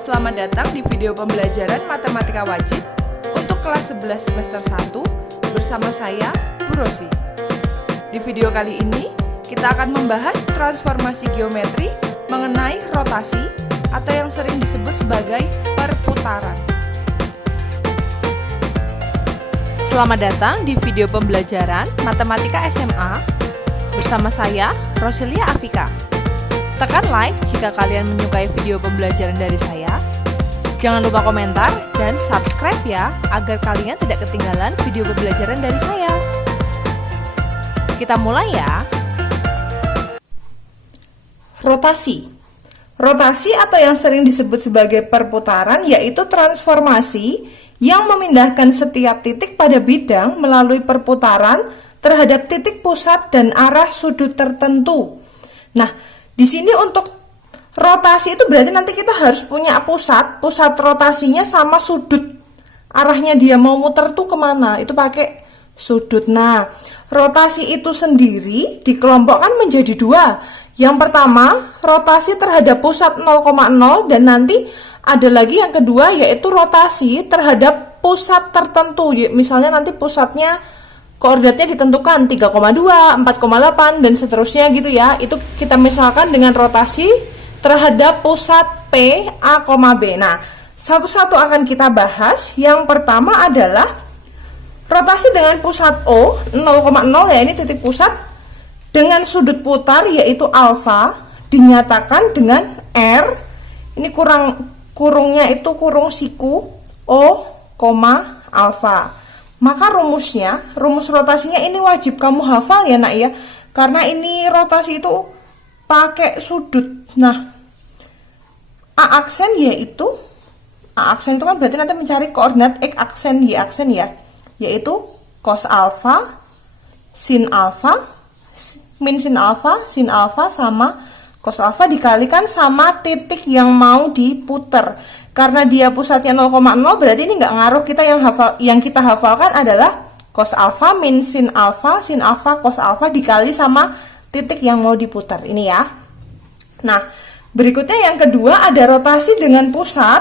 Selamat datang di video pembelajaran Matematika Wajib untuk kelas 11 semester 1 bersama saya, Bu Rosi. Di video kali ini, kita akan membahas transformasi geometri mengenai rotasi atau yang sering disebut sebagai perputaran. Selamat datang di video pembelajaran Matematika SMA bersama saya, Rosilia Afika. Tekan like jika kalian menyukai video pembelajaran dari saya. Jangan lupa komentar dan subscribe ya, agar kalian tidak ketinggalan video pembelajaran dari saya. Kita mulai ya. Rotasi. Rotasi atau yang sering disebut sebagai perputaran yaitu transformasi yang memindahkan setiap titik pada bidang melalui perputaran terhadap titik pusat dan arah sudut tertentu. Nah, di sini untuk rotasi itu berarti nanti kita harus punya pusat rotasinya sama sudut. Arahnya dia mau muter tuh kemana, itu pakai sudut. Nah, rotasi itu sendiri dikelompokkan menjadi dua. Yang pertama, rotasi terhadap pusat 0,0 dan nanti ada lagi yang kedua yaitu rotasi terhadap pusat tertentu. Misalnya nanti pusatnya koordinatnya ditentukan 3,2, 4,8 dan seterusnya gitu ya. Itu kita misalkan dengan rotasi terhadap pusat P, A, B. Nah, satu-satu akan kita bahas. Yang pertama adalah rotasi dengan pusat O 0,0 ya, ini titik pusat, dengan sudut putar yaitu alfa dinyatakan dengan R. Ini kurungnya itu kurung siku O, alfa. Maka rumus rotasinya ini wajib kamu hafal ya nak ya, karena ini rotasi itu pakai sudut. Nah, A aksen itu kan berarti nanti mencari koordinat X aksen, Y aksen ya, yaitu cos alfa, sin alfa, min sin alfa sama cos alfa dikalikan sama titik yang mau diputer. Karena dia pusatnya 0,0 berarti ini nggak ngaruh, kita yang kita hafalkan adalah cos alfa min sin alfa cos alfa dikali sama titik yang mau diputar ini ya. Nah, berikutnya yang kedua ada rotasi dengan pusat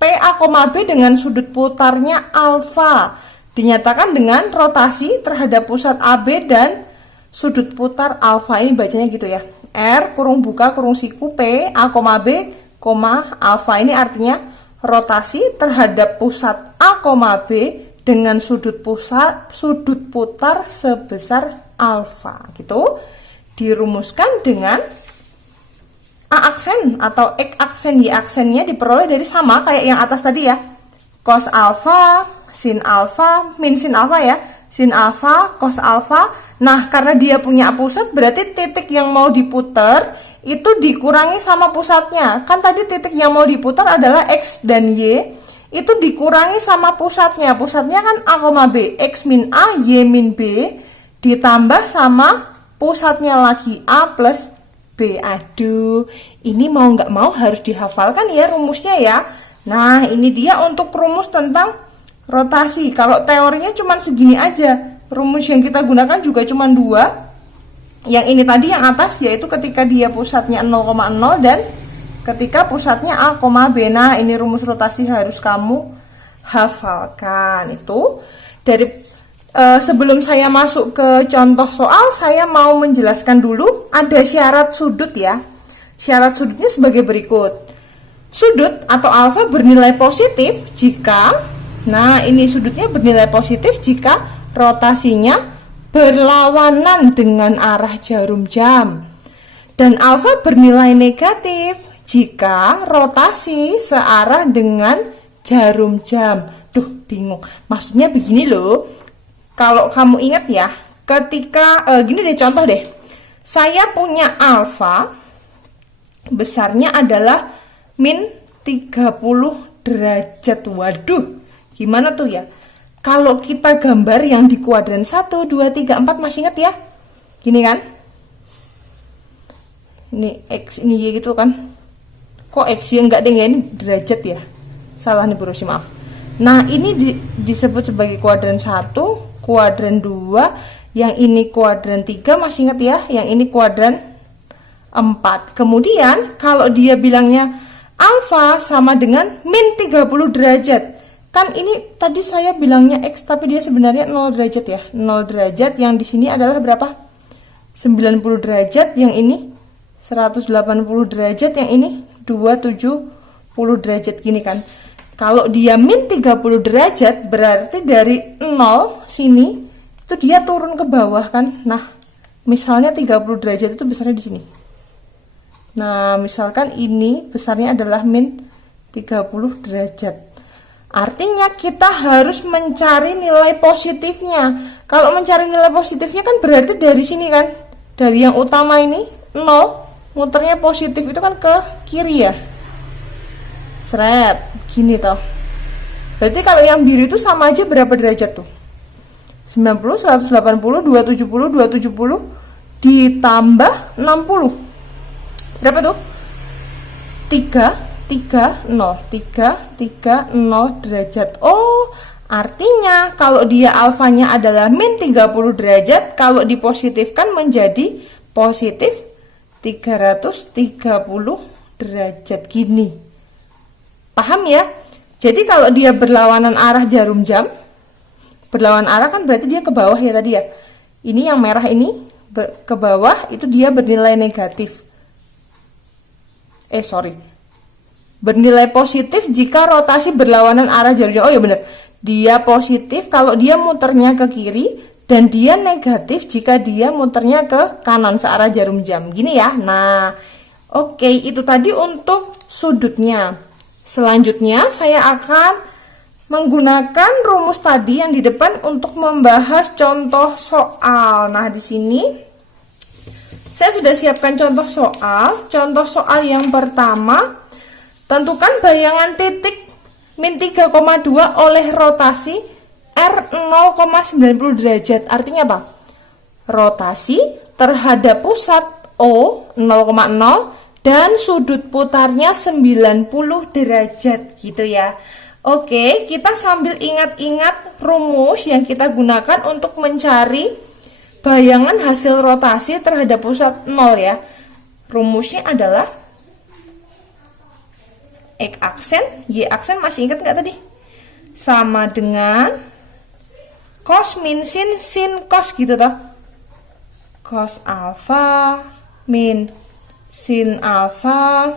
PA, B dengan sudut putarnya alfa. Dinyatakan dengan rotasi terhadap pusat AB dan sudut putar alfa. Ini bacanya gitu ya. R kurung buka kurung siku P A, B, alfa. Ini artinya rotasi terhadap pusat A, B dengan sudut putar sebesar alfa. Gitu. Dirumuskan dengan A aksen atau X aksen, Y aksennya diperoleh dari sama kayak yang atas tadi ya. Cos alfa, sin alfa, min sin alfa ya. Sin alfa, cos alfa. Nah, karena dia punya pusat berarti titik yang mau diputar itu dikurangi sama pusatnya. Kan tadi titik yang mau diputar adalah X dan Y, itu dikurangi sama pusatnya. Pusatnya kan A, B, X min A, Y min B, ditambah sama pusatnya lagi A plus B. Aduh, ini mau nggak mau harus dihafalkan ya rumusnya ya. Nah, ini dia untuk rumus tentang rotasi. Kalau teorinya cuma segini aja. Rumus yang kita gunakan juga cuma dua. Yang ini tadi yang atas yaitu ketika dia pusatnya 0,0 dan ketika pusatnya A, B. Nah, ini rumus rotasi harus kamu hafalkan. Itu dari sebelum saya masuk ke contoh soal, saya mau menjelaskan dulu ada syarat sudut ya. Syarat sudutnya sebagai berikut. Sudut atau alfa bernilai positif jika, nah ini sudutnya bernilai positif jika rotasinya berlawanan dengan arah jarum jam. Dan alfa bernilai negatif jika rotasi searah dengan jarum jam. Tuh, bingung. Maksudnya begini loh. Kalau kamu ingat ya, ketika gini deh contoh deh. Saya punya alfa besarnya adalah min 30 derajat. Waduh, gimana tuh ya? Kalau kita gambar yang di kuadran 1, 2, 3, 4 masih ingat ya? Gini kan? Ini X, ini Y gitu kan? Kok X, Y enggak deh ya? Ini derajat ya? Salah nih Bu Rosi, maaf. Nah, ini disebut sebagai kuadran 1, kuadran 2, yang ini kuadran 3 masih ingat ya? Yang ini kuadran 4. Kemudian kalau dia bilangnya alfa sama dengan min 30 derajat. Kan ini tadi saya bilangnya X tapi dia sebenarnya 0 derajat ya. 0 derajat yang di sini adalah berapa? 90 derajat, yang ini 180 derajat, yang ini 270 derajat gini kan. Kalau dia min 30 derajat berarti dari 0 sini itu dia turun ke bawah kan. Nah, misalnya 30 derajat itu besarnya di sini. Nah, misalkan ini besarnya adalah min 30 derajat. Artinya kita harus mencari nilai positifnya. Kalau mencari nilai positifnya kan berarti dari sini kan. Dari yang utama ini 0, muternya positif itu kan ke kiri ya. Seret, gini toh. Berarti kalau yang biru itu sama aja berapa derajat tuh? 90, 180, 270, 270 ditambah 60. Berapa tuh? 330 derajat. Oh, artinya kalau dia alfanya adalah min 30 derajat, kalau dipositifkan menjadi positif 330 derajat gini. Paham ya? Jadi kalau dia berlawanan arah jarum jam, berlawanan arah kan berarti dia ke bawah ya tadi ya. Ini yang merah ini ke bawah, itu dia bernilai negatif. Bernilai positif jika rotasi berlawanan arah jarum jam. Oh ya benar. Dia positif kalau dia muternya ke kiri, dan dia negatif jika dia muternya ke kanan searah jarum jam. Gini ya. Nah, oke, itu tadi untuk sudutnya. Selanjutnya saya akan menggunakan rumus tadi yang di depan untuk membahas contoh soal. Nah, di sini saya sudah siapkan contoh soal. Contoh soal yang pertama, tentukan bayangan titik min 3,2 oleh rotasi R 0,90 derajat. Artinya apa? Rotasi terhadap pusat O 0,0 dan sudut putarnya 90 derajat gitu ya. Oke, kita sambil ingat-ingat rumus yang kita gunakan untuk mencari bayangan hasil rotasi terhadap pusat 0 ya. Rumusnya adalah X aksen, Y aksen, masih ingat nggak tadi? Sama dengan cos min sin cos gitu toh. Cos alfa min sin alfa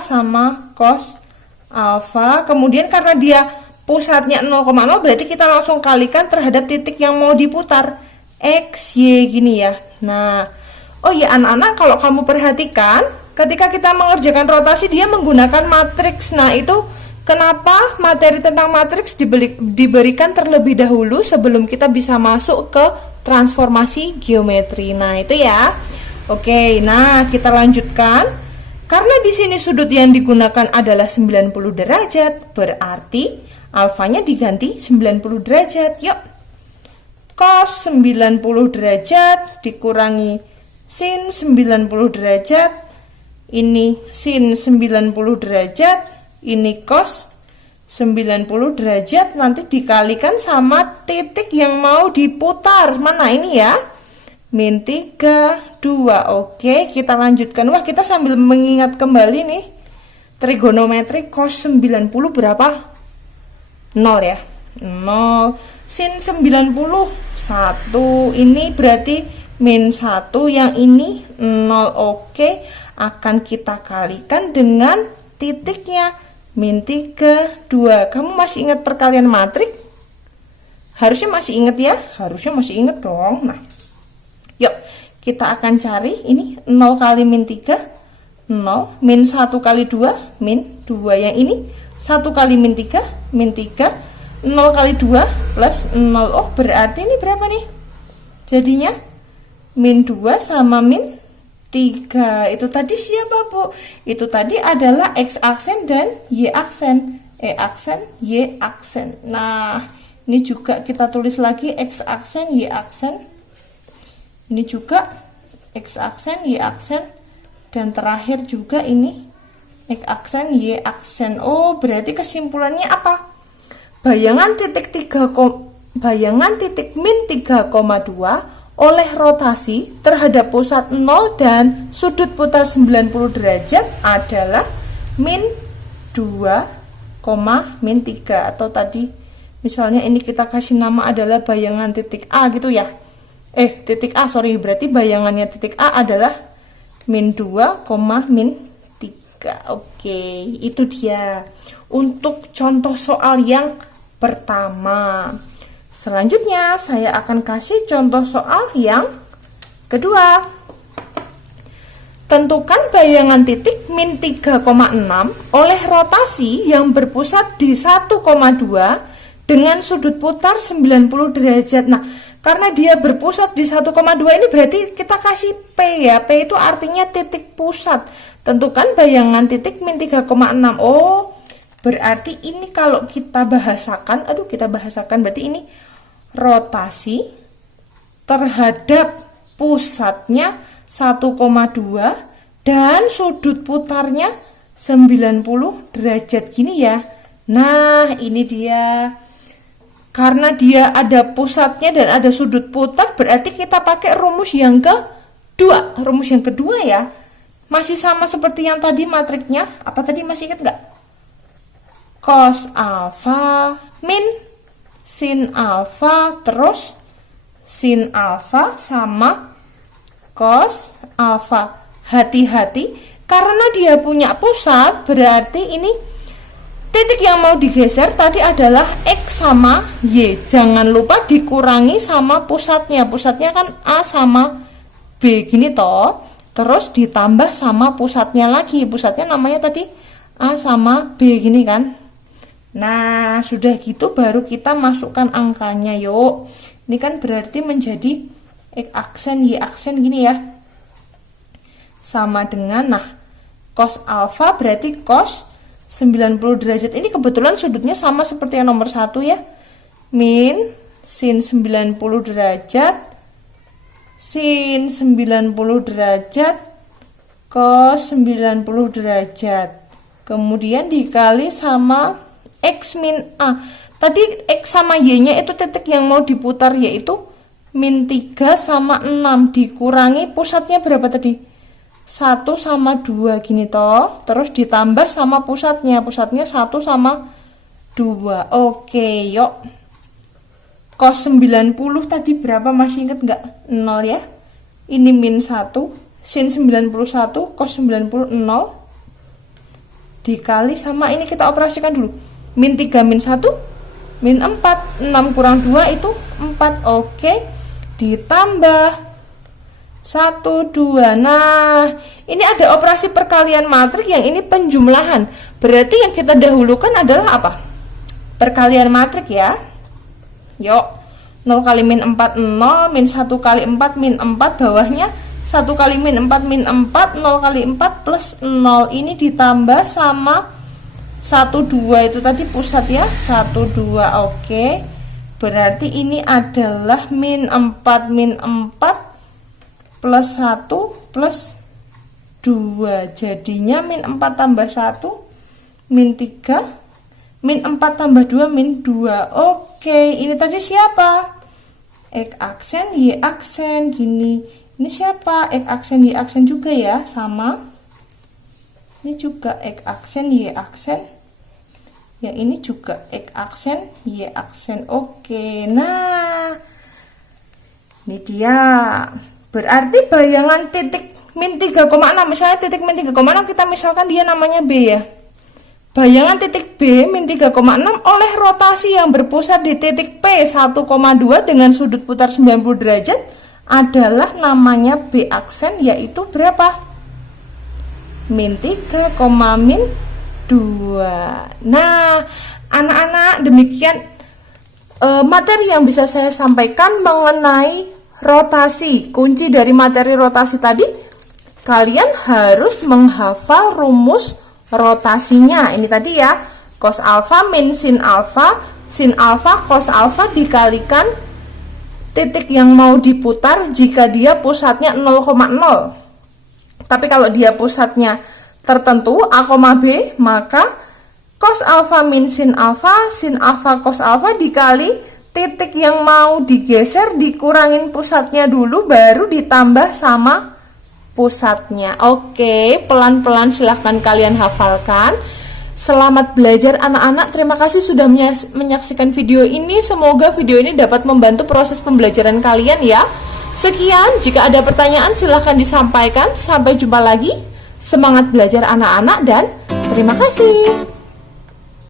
sama cos alfa. Kemudian karena dia pusatnya 0,0 berarti kita langsung kalikan terhadap titik yang mau diputar, X, Y gini ya. Nah, oh ya anak-anak, kalau kamu perhatikan ketika kita mengerjakan rotasi dia menggunakan matriks. Nah, itu kenapa materi tentang matriks diberikan terlebih dahulu sebelum kita bisa masuk ke transformasi geometri. Nah, itu ya. Oke, nah kita lanjutkan. Karena di sini sudut yang digunakan adalah 90 derajat, berarti alfanya diganti 90 derajat. Yuk. Cos 90 derajat dikurangi sin 90 derajat. Ini sin 90 derajat, ini cos 90 derajat, nanti dikalikan sama titik yang mau diputar. Mana ini ya? Min 32. Oke, kita lanjutkan. Wah, kita sambil mengingat kembali nih. Trigonometri cos 90 berapa? 0 ya. 0. Sin 90 1. Ini berarti min 1, yang ini 0. Oke, akan kita kalikan dengan titiknya min 32. Kamu masih ingat perkalian matrik? Harusnya masih ingat ya? Harusnya masih ingat dong. Nah, yuk kita akan cari ini 0 kali min 3, 0, min 1 kali 2, min 2. Yang ini 1 kali min 3, 0 kali 2 plus 0. Oh, berarti ini berapa nih? Jadinya min 2 sama min 3. Itu tadi siapa, Bu? Itu tadi adalah X aksen dan Y aksen. E aksen, Y aksen. Nah, ini juga kita tulis lagi X aksen, Y aksen. Ini juga X aksen, Y aksen. Dan terakhir juga ini X aksen, Y aksen. Oh, berarti kesimpulannya apa? Bayangan titik min 3,2 oleh rotasi terhadap pusat 0 dan sudut putar 90 derajat adalah min 2, min 3. Atau tadi misalnya ini kita kasih nama adalah bayangan titik A gitu ya. Titik A, sorry, berarti bayangannya titik A adalah min 2, min 3. Oke, itu dia untuk contoh soal yang pertama. Selanjutnya saya akan kasih contoh soal yang kedua. Tentukan bayangan titik min 3,6 oleh rotasi yang berpusat di 1,2 dengan sudut putar 90 derajat. Nah, karena dia berpusat di 1,2 ini berarti kita kasih P ya. P itu artinya titik pusat. Tentukan bayangan titik min 3,6. Oh, berarti ini kalau kita bahasakan, berarti ini rotasi terhadap pusatnya 1,2 dan sudut putarnya 90 derajat gini ya. Nah, ini dia. Karena dia ada pusatnya dan ada sudut putar, berarti kita pakai rumus yang kedua. Rumus yang kedua ya. Masih sama seperti yang tadi matriknya. Apa tadi, masih ingat nggak? Cos alfa min sin alfa terus sin alfa sama cos alfa. Hati-hati, karena dia punya pusat, berarti ini titik yang mau digeser tadi adalah X sama Y. Jangan lupa dikurangi sama pusatnya. Pusatnya kan A sama B gini toh. Terus ditambah sama pusatnya lagi. Pusatnya namanya tadi A sama B gini kan. Nah, sudah gitu baru kita masukkan angkanya yuk. Ini kan berarti menjadi X aksen Y aksen gini ya. Sama dengan, nah, cos alfa berarti cos 90 derajat. Ini kebetulan sudutnya sama seperti yang nomor 1 ya. Min sin 90 derajat sin 90 derajat cos 90 derajat. Kemudian dikali sama X min A. Tadi X sama Y-nya itu titik yang mau diputar, yaitu min 3 sama 6 dikurangi pusatnya berapa tadi? 1 sama 2 gini toh. Terus ditambah sama pusatnya. Pusatnya 1 sama 2. Oke, yuk. Cos 90 tadi berapa, masih inget nggak? 0 ya. Ini min 1. Sin 91 cos 90 0. Dikali sama ini kita operasikan dulu. Min 3 min 1 min 4. 6 kurang 2 itu 4. Oke. Ditambah 1, 2. Nah, ini ada operasi perkalian matrik, yang ini penjumlahan. Berarti yang kita dahulukan adalah apa? Perkalian matrik ya. Yuk. 0 kali min 4 0, min 1 kali 4 min 4, bawahnya 1 kali min 4 min 4, 0 kali 4 plus 0. Ini ditambah sama 1, 2 itu tadi pusat ya. 1, 2. Oke. Berarti ini adalah min 4 plus 1 plus 2. Jadinya min 4 tambah 1 min 3, min 4 tambah 2 min 2. Oke, ini tadi siapa? X aksen Y aksen gini. Ini siapa? X aksen Y aksen juga ya, sama. Ini juga X aksen Y aksen. Yang ini juga X aksen Y aksen. Oke, nah ini dia. Berarti bayangan titik min 3,6, misalnya titik min 3,6 kita misalkan dia namanya B ya. Bayangan titik B min 3,6 oleh rotasi yang berpusat di titik P 1,2 dengan sudut putar 90 derajat adalah namanya B aksen, yaitu berapa? Min 3, min 2. Nah, anak-anak, demikian materi yang bisa saya sampaikan mengenai rotasi. Kunci dari materi rotasi tadi, kalian harus menghafal rumus rotasinya. Ini tadi ya, cos alfa min sin alfa cos alfa dikalikan titik yang mau diputar jika dia pusatnya 0,0. Tapi kalau dia pusatnya tertentu A, B, maka cos alfa min sin alfa cos alfa dikali titik yang mau digeser dikurangin pusatnya dulu, baru ditambah sama pusatnya. Oke, pelan-pelan silahkan kalian hafalkan. Selamat belajar anak-anak. Terima kasih sudah menyaksikan video ini. Semoga video ini dapat membantu proses pembelajaran kalian ya. Sekian, jika ada pertanyaan silahkan disampaikan. Sampai jumpa lagi. Semangat belajar anak-anak dan terima kasih.